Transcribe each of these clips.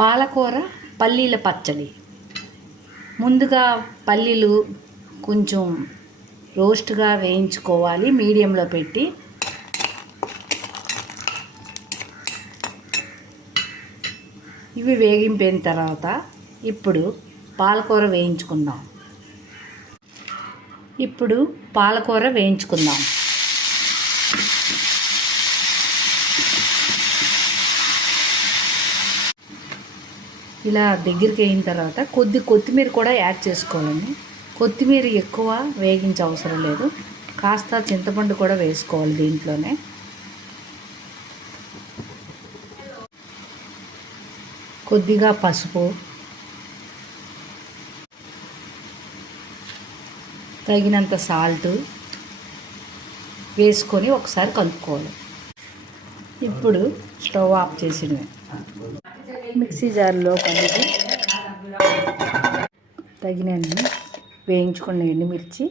పాలకూర పల్లీల పచ్చడి. ముందుగా పల్లీలు కొంచెం రోస్ట్గా వేయించుకోవాలి మీడియంలో పెట్టి. ఇవి వేగింపోయిన తర్వాత ఇప్పుడు పాలకూర వేయించుకుందాం. ఇలా దగ్గరికి అయిన తర్వాత కొత్తిమీర కూడా యాడ్ చేసుకోవాలండి. కొత్తిమీర ఎక్కువ వేగించే అవసరం లేదు. కాస్త చింతపండు కూడా వేసుకోవాలి దీంట్లోనే. కొద్దిగా పసుపు, తగినంత సాల్ట్ వేసుకొని ఒకసారి కలుపుకోవాలి. ఇప్పుడు స్టవ్ ఆఫ్ చేసినవి మిక్సీ జార్లో కలిపి తగినన్ని వేయించుకున్న ఎండుమిర్చి,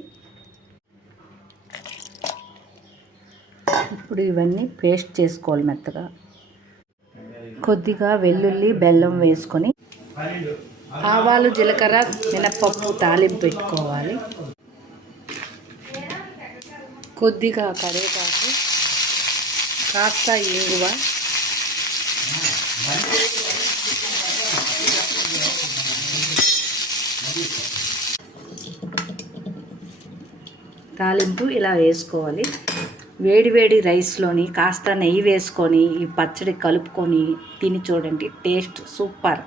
ఇప్పుడు ఇవన్నీ పేస్ట్ చేసుకోవాలి మెత్తగా. కొద్దిగా వెల్లుల్లి, బెల్లం వేసుకొని ఆవాలు, జీలకర్ర, మినప్పప్పు తాలింపు పెట్టుకోవాలి. కొద్దిగా కరివేపాకు, కాస్త ఇంగువ, తాలింపు ఇలా వేసుకోవాలి. వేడి రైస్లోని కాస్త నెయ్యి వేసుకొని ఈ పచ్చడి కలుపుకొని తిని చూడండి. Taste super.